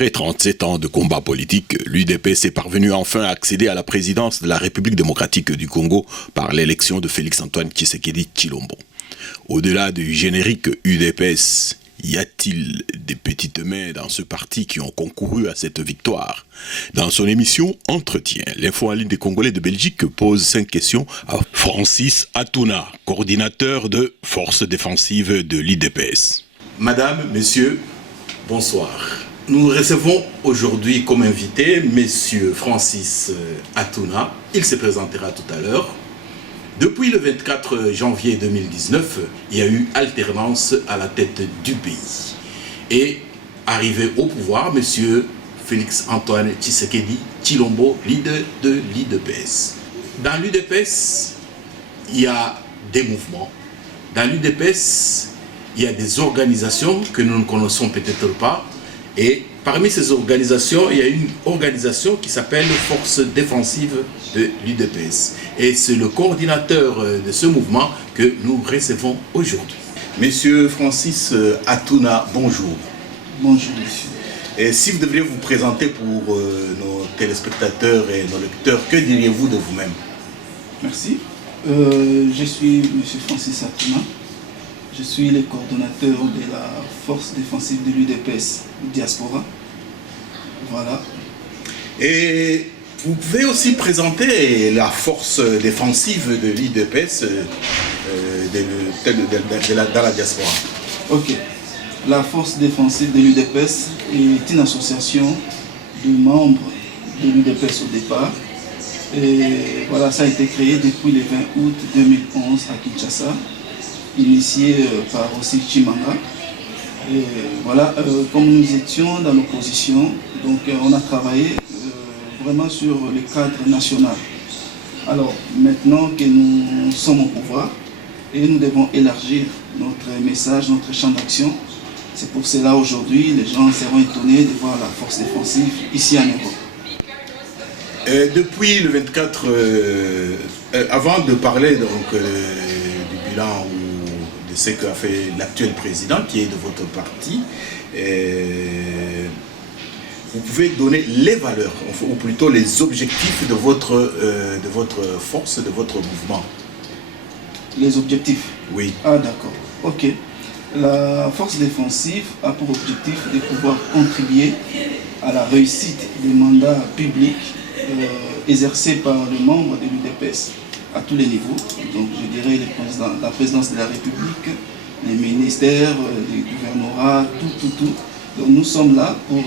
Après 37 ans de combat politique, l'UDPS est parvenu enfin à accéder à la présidence de la République démocratique du Congo par l'élection de Félix-Antoine Tshisekedi Tshilombo. Au-delà du générique UDPS, y a-t-il des petites mains dans ce parti qui ont concouru à cette victoire? Dans son émission Entretien, l'info en ligne des Congolais de Belgique pose 5 questions à Francis Atuna, coordinateur de Force défensive de l'UDPS. Madame, Messieurs, bonsoir. Nous recevons aujourd'hui comme invité Monsieur Francis Atuna. Il se présentera tout à l'heure. Depuis le 24 janvier 2019, il y a eu alternance à la tête du pays. Et arrivé au pouvoir, Monsieur Félix-Antoine Tshisekedi Tshilombo, leader de l'UDPS. Dans l'UDPS, il y a des mouvements. Dans l'UDPS, il y a des organisations que nous ne connaissons peut-être pas. Et parmi ces organisations, il y a une organisation qui s'appelle Force défensive de l'UDPS. Et c'est le coordinateur de ce mouvement que nous recevons aujourd'hui. Monsieur Francis Atuna, bonjour. Bonjour, monsieur. Et si vous devriez vous présenter pour nos téléspectateurs et nos lecteurs, que diriez-vous de vous-même? Merci. Je suis monsieur Francis Atuna. Je suis le coordonnateur de la force défensive de l'UDPS Diaspora. Voilà. Et vous pouvez aussi présenter la force défensive de l'UDPS dans la diaspora. Ok. La force défensive de l'UDPS est une association de membres de l'UDPS au départ. Et voilà, ça a été créé depuis le 20 août 2011 à Kinshasa, initié par aussi Chimanga. Et voilà, comme nous étions dans l'opposition, donc on a travaillé vraiment sur le cadre national. Alors maintenant que nous sommes au pouvoir et nous devons élargir notre message, notre champ d'action, c'est pour cela aujourd'hui les gens seront étonnés de voir la force défensive ici en Europe. Depuis le 24, avant de parler donc, du bilan ou de ce qu'a fait l'actuel président qui est de votre parti, vous pouvez donner les valeurs, ou plutôt les objectifs de votre force, de votre mouvement. Les objectifs? Oui. Ah d'accord, ok. La force défensive a pour objectif de pouvoir contribuer à la réussite des mandats publics exercés par les membres de l'UDPS à tous les niveaux. Donc je dirais la présidence de la République, les ministères, les gouvernorats, tout. Donc nous sommes là pour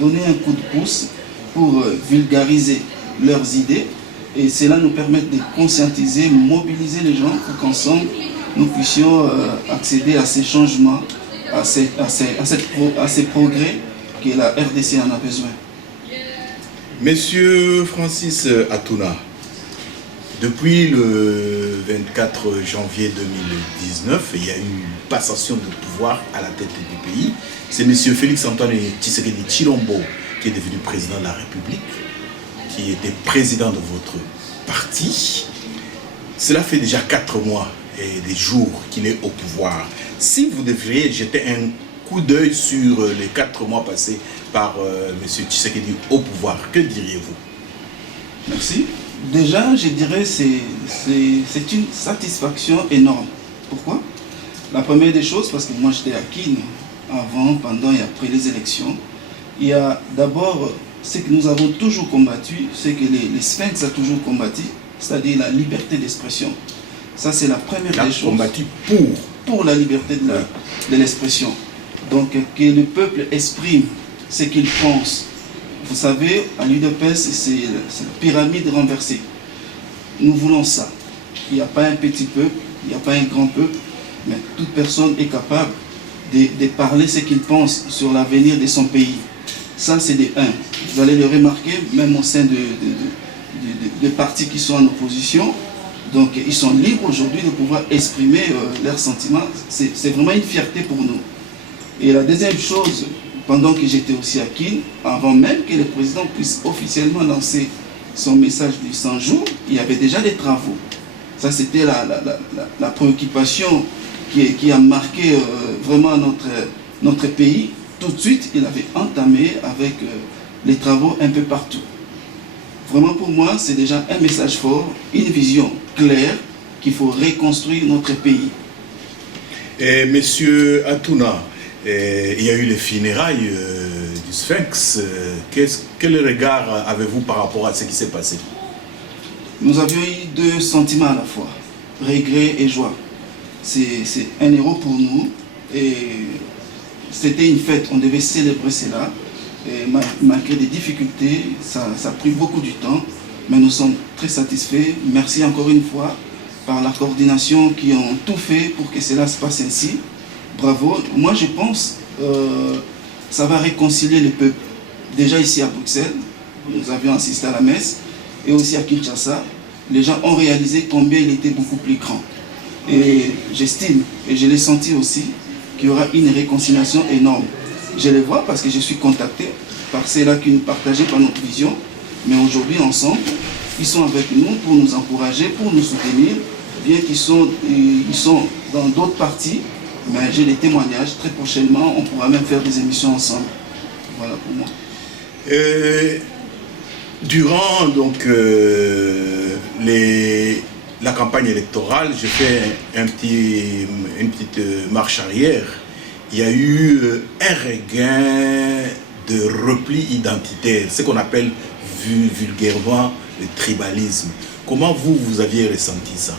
donner un coup de pouce, pour vulgariser leurs idées, et cela nous permet de conscientiser, mobiliser les gens pour qu'ensemble nous puissions accéder à ces changements, à ces progrès que la RDC en a besoin. Monsieur Francis Atuna, depuis le 24 janvier 2019, il y a eu une passation de pouvoir à la tête du pays. C'est monsieur Félix-Antoine Tshisekedi Tshilombo qui est devenu président de la République, qui était président de votre parti. Cela fait déjà 4 mois et des jours qu'il est au pouvoir. Si vous devriez jeter un coup d'œil sur les 4 mois passés par monsieur Tshisekedi au pouvoir, que diriez-vous? Merci. Déjà, je dirais que c'est une satisfaction énorme. Pourquoi? La première des choses, parce que moi j'étais à Kin, avant, pendant et après les élections. Il y a d'abord ce que nous avons toujours combattu, ce que les Sphinx ont toujours combattu, c'est-à-dire la liberté d'expression. Ça, c'est la première des choses. Combattu pour la liberté de l'expression. Donc, que le peuple exprime ce qu'il pense. Vous savez, à l'UDPS, c'est la pyramide renversée. Nous voulons ça. Il n'y a pas un petit peuple, il n'y a pas un grand peuple, mais toute personne est capable de parler ce qu'il pense sur l'avenir de son pays. Ça, c'est des 1. Vous allez le remarquer, même au sein de partis qui sont en opposition. Donc, ils sont libres aujourd'hui de pouvoir exprimer leurs sentiments. C'est vraiment une fierté pour nous. Et la deuxième chose, pendant que j'étais aussi à Kin, avant même que le président puisse officiellement lancer son message du 100 jours, il y avait déjà des travaux. Ça, c'était la préoccupation qui a marqué vraiment notre pays. tout de suite, il avait entamé avec les travaux un peu partout. Vraiment pour moi, c'est déjà un message fort, une vision claire qu'il faut reconstruire notre pays. Et Monsieur Atouna, il y a eu les funérailles du Sphinx. Quel regard avez-vous par rapport à ce qui s'est passé? Nous avions eu deux sentiments à la fois, regret et joie. C'est un héros pour nous et c'était une fête, on devait célébrer cela. Et malgré des difficultés, ça a pris beaucoup de temps, mais nous sommes très satisfaits. Merci encore une fois par la coordination qui ont tout fait pour que cela se passe ainsi. Bravo. Moi je pense ça va réconcilier le peuple. Déjà ici à Bruxelles, nous avions assisté à la messe, et aussi à Kinshasa, les gens ont réalisé combien il était beaucoup plus grand. Et j'estime, et je l'ai senti aussi, qu'il y aura une réconciliation énorme. Je les vois parce que je suis contacté par ceux-là qui nous partageaient par notre vision, mais aujourd'hui ensemble, ils sont avec nous pour nous encourager, pour nous soutenir, bien qu'ils sont dans d'autres parties, mais j'ai des témoignages. Très prochainement, on pourra même faire des émissions ensemble. Voilà pour moi. Durant donc la campagne électorale, j'ai fait une petite marche arrière. Il y a eu un regain de repli identitaire, ce qu'on appelle vulgairement le tribalisme. Comment vous aviez ressenti ça?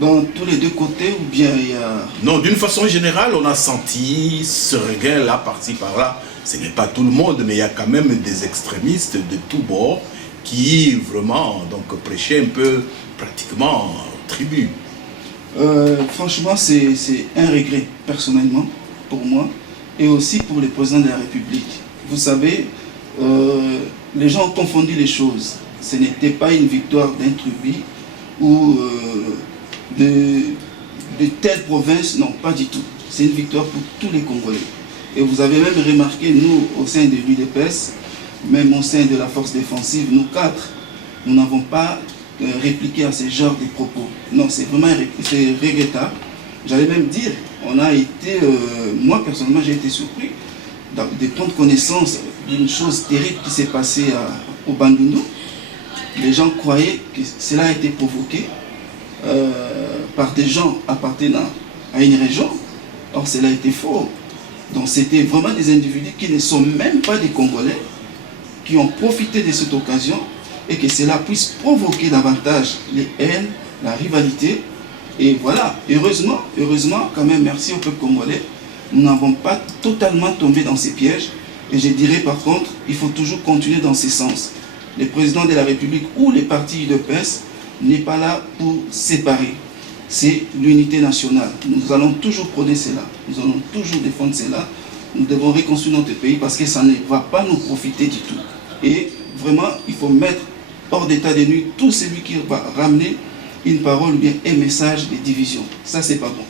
Dans tous les deux côtés ou bien il y a... Non, d'une façon générale, on a senti ce regain-là, par-ci, par-là. Ce n'est pas tout le monde, mais il y a quand même des extrémistes de tous bords qui vraiment donc, prêchaient un peu pratiquement tribu. Franchement, c'est un regret personnellement pour moi et aussi pour le président de la République. Vous savez, les gens ont confondu les choses. Ce n'était pas une victoire d'un tribu ou de telle province, non, pas du tout. C'est une victoire pour tous les Congolais. Et vous avez même remarqué, nous, au sein de l'UDPS, même au sein de la force défensive, nous quatre, nous n'avons pas répliqué à ce genre de propos. Non, c'est vraiment regrettable. J'allais même dire, on a été, moi personnellement, j'ai été surpris de prendre connaissance d'une chose terrible qui s'est passée au Bandundu. Les gens croyaient que cela a été provoqué par des gens appartenant à une région. Or, cela a été faux. Donc, c'était vraiment des individus qui ne sont même pas des Congolais, qui ont profité de cette occasion et que cela puisse provoquer davantage les haines, la rivalité. Et voilà, heureusement, quand même, merci au peuple congolais, nous n'avons pas totalement tombé dans ces pièges. Et je dirais par contre, il faut toujours continuer dans ce sens. Le président de la République ou les partis UDPS n'est pas là pour séparer. C'est l'unité nationale. Nous allons toujours prôner cela. Nous allons toujours défendre cela. Nous devons reconstruire notre pays parce que ça ne va pas nous profiter du tout. Et vraiment, il faut mettre hors d'état de nuit tout celui qui va ramener une parole ou bien un message de division. Ça, c'est pas bon.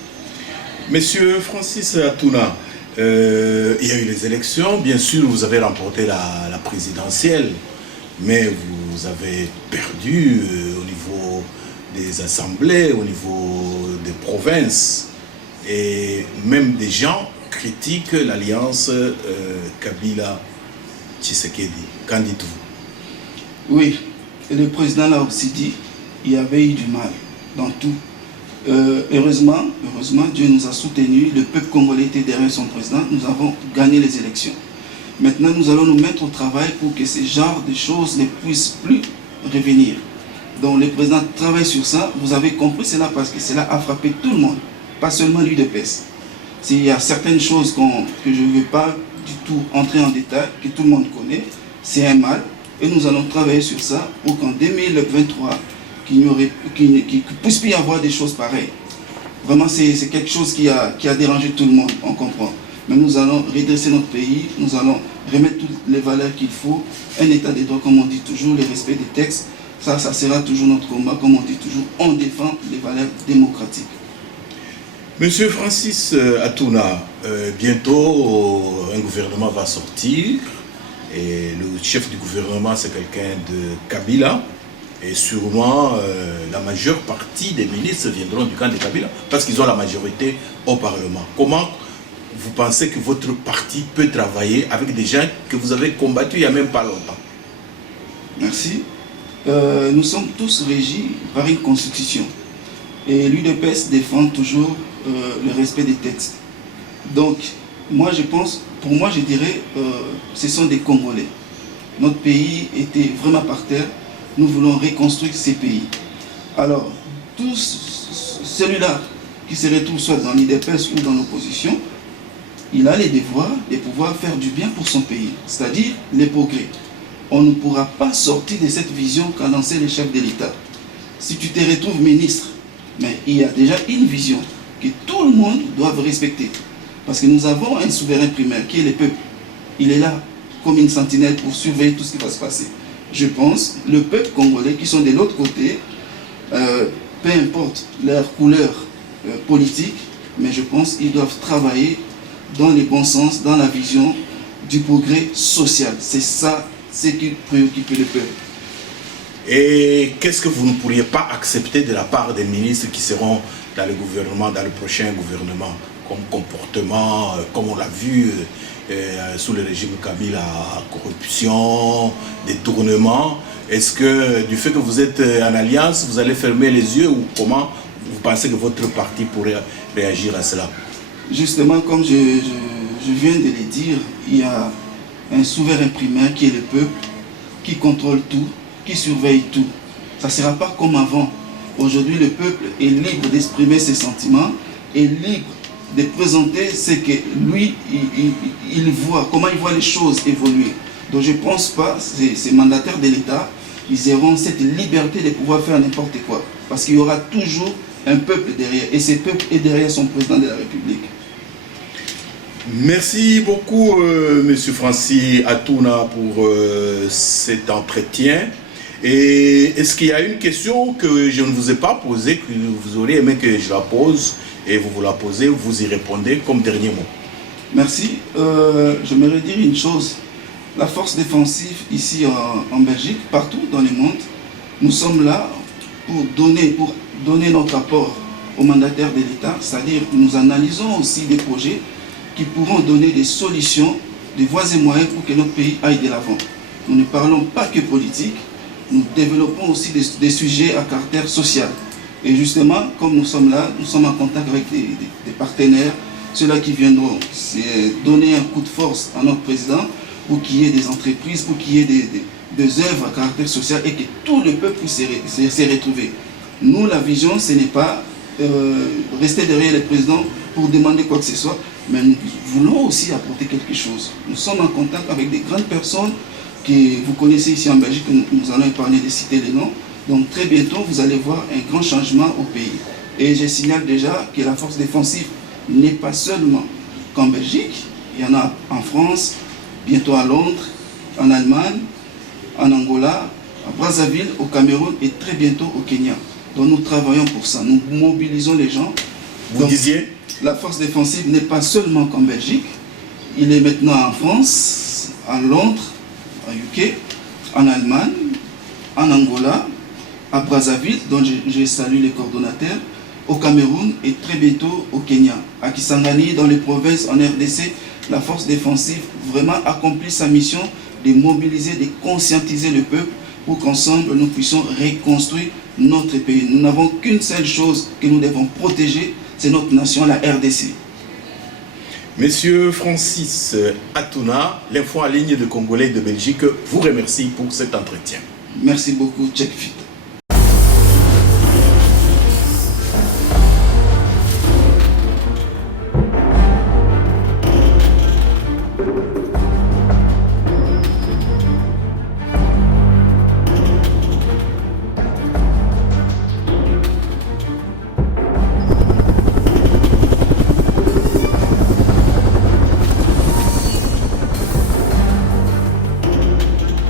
Monsieur Francis Atouna, il y a eu les élections. Bien sûr, vous avez remporté la présidentielle, mais vous avez perdu au niveau des assemblées, au niveau des provinces. Et même des gens critiquent l'alliance Kabila-Tshisekedi. Qu'en dites-vous? Oui, et le président l'a aussi dit, il y avait eu du mal dans tout. Heureusement, Dieu nous a soutenus, le peuple congolais était derrière son président, nous avons gagné les élections. Maintenant, nous allons nous mettre au travail pour que ce genre de choses ne puissent plus revenir. Donc le président travaille sur ça, vous avez compris cela parce que cela a frappé tout le monde, pas seulement l'UDPS. Il y a certaines choses que je ne veux pas du tout entrer en détail, que tout le monde connaît, c'est un mal, et nous allons travailler sur ça pour qu'en 2023, qu'il ne puisse plus y avoir des choses pareilles. Vraiment, c'est quelque chose qui a dérangé tout le monde, on comprend. Mais nous allons redresser notre pays, nous allons remettre toutes les valeurs qu'il faut, un état de droit, comme on dit toujours, le respect des textes. Ça sera toujours notre combat, comme on dit toujours, on défend les valeurs démocratiques. Monsieur Francis Atouna, bientôt un gouvernement va sortir et le chef du gouvernement c'est quelqu'un de Kabila et sûrement la majeure partie des ministres viendront du camp de Kabila parce qu'ils ont la majorité au Parlement. Comment vous pensez que votre parti peut travailler avec des gens que vous avez combattus il n'y a même pas longtemps? Merci. Nous sommes tous régis par une constitution. Et l'UDPS défend toujours le respect des textes. Donc, moi je pense, pour moi je dirais, ce sont des Congolais. Notre pays était vraiment par terre. Nous voulons reconstruire ces pays. Alors, celui-là qui se retrouve soit dans l'UDPS ou dans l'opposition, il a les devoirs de pouvoir faire du bien pour son pays, c'est-à-dire les progrès. On ne pourra pas sortir de cette vision qu'a lancé le chef de l'État. Si tu te retrouves ministre, mais il y a déjà une vision que tout le monde doit respecter. Parce que nous avons un souverain primaire qui est le peuple. Il est là comme une sentinelle pour surveiller tout ce qui va se passer. Je pense, le peuple congolais qui sont de l'autre côté, peu importe leur couleur politique, mais je pense qu'ils doivent travailler dans le bon sens, dans la vision du progrès social. C'est ça ce qui préoccupe le peuple. Et qu'est-ce que vous ne pourriez pas accepter de la part des ministres qui seront dans le gouvernement, dans le prochain gouvernement, comme comportement, comme on l'a vu sous le régime Kabila, corruption, détournement? Est-ce que du fait que vous êtes en alliance, vous allez fermer les yeux, ou comment vous pensez que votre parti pourrait réagir à cela? Justement, comme je viens de le dire, il y a un souverain primaire qui est le peuple, qui contrôle tout, qui surveille tout. Ça ne sera pas comme avant. Aujourd'hui, le peuple est libre d'exprimer ses sentiments, est libre de présenter ce que lui, il voit, comment il voit les choses évoluer. Donc je ne pense pas, ces mandataires de l'État, ils auront cette liberté de pouvoir faire n'importe quoi. Parce qu'il y aura toujours un peuple derrière. Et ce peuple est derrière son président de la République. Merci beaucoup, M. Francis Atouna, pour cet entretien. Et est-ce qu'il y a une question que je ne vous ai pas posée, que vous auriez aimé que je la pose, et vous la posez, vous y répondez comme dernier mot? Merci. J'aimerais dire une chose. La force défensive ici en Belgique, partout dans le monde, nous sommes là pour donner notre apport aux mandataires de l'État, c'est-à-dire que nous analysons aussi des projets qui pourront donner des solutions, des voies et moyens pour que notre pays aille de l'avant. Nous ne parlons pas que politique, nous développons aussi des sujets à caractère social. Et justement, comme nous sommes là, nous sommes en contact avec des partenaires, ceux-là qui viendront donner un coup de force à notre président pour qu'il y ait des entreprises, pour qu'il y ait des œuvres à caractère social et que tout le peuple puisse se retrouver. Nous, la vision, ce n'est pas rester derrière le président pour demander quoi que ce soit, mais nous voulons aussi apporter quelque chose. Nous sommes en contact avec des grandes personnes que vous connaissez ici en Belgique, nous allons épargner de citer les noms. Donc très bientôt, vous allez voir un grand changement au pays. Et je signale déjà que la force défensive n'est pas seulement qu'en Belgique, il y en a en France, bientôt à Londres, en Allemagne, en Angola, à Brazzaville, au Cameroun et très bientôt au Kenya. Donc nous travaillons pour ça, nous mobilisons les gens. Vous disiez? La force défensive n'est pas seulement qu'en Belgique, il est maintenant en France, à Londres, à UK, en Allemagne, en Angola, à Brazzaville, dont je salue les coordonnateurs, au Cameroun et très bientôt au Kenya. À Kisangani, dans les provinces en RDC, la force défensive vraiment accomplit sa mission de mobiliser, de conscientiser le peuple pour qu'ensemble nous puissions reconstruire notre pays. Nous n'avons qu'une seule chose que nous devons protéger, c'est notre nation, la RDC. Monsieur Francis Atouna, l'info en ligne de Congolais de Belgique, vous remercie pour cet entretien. Merci beaucoup, Checkfit.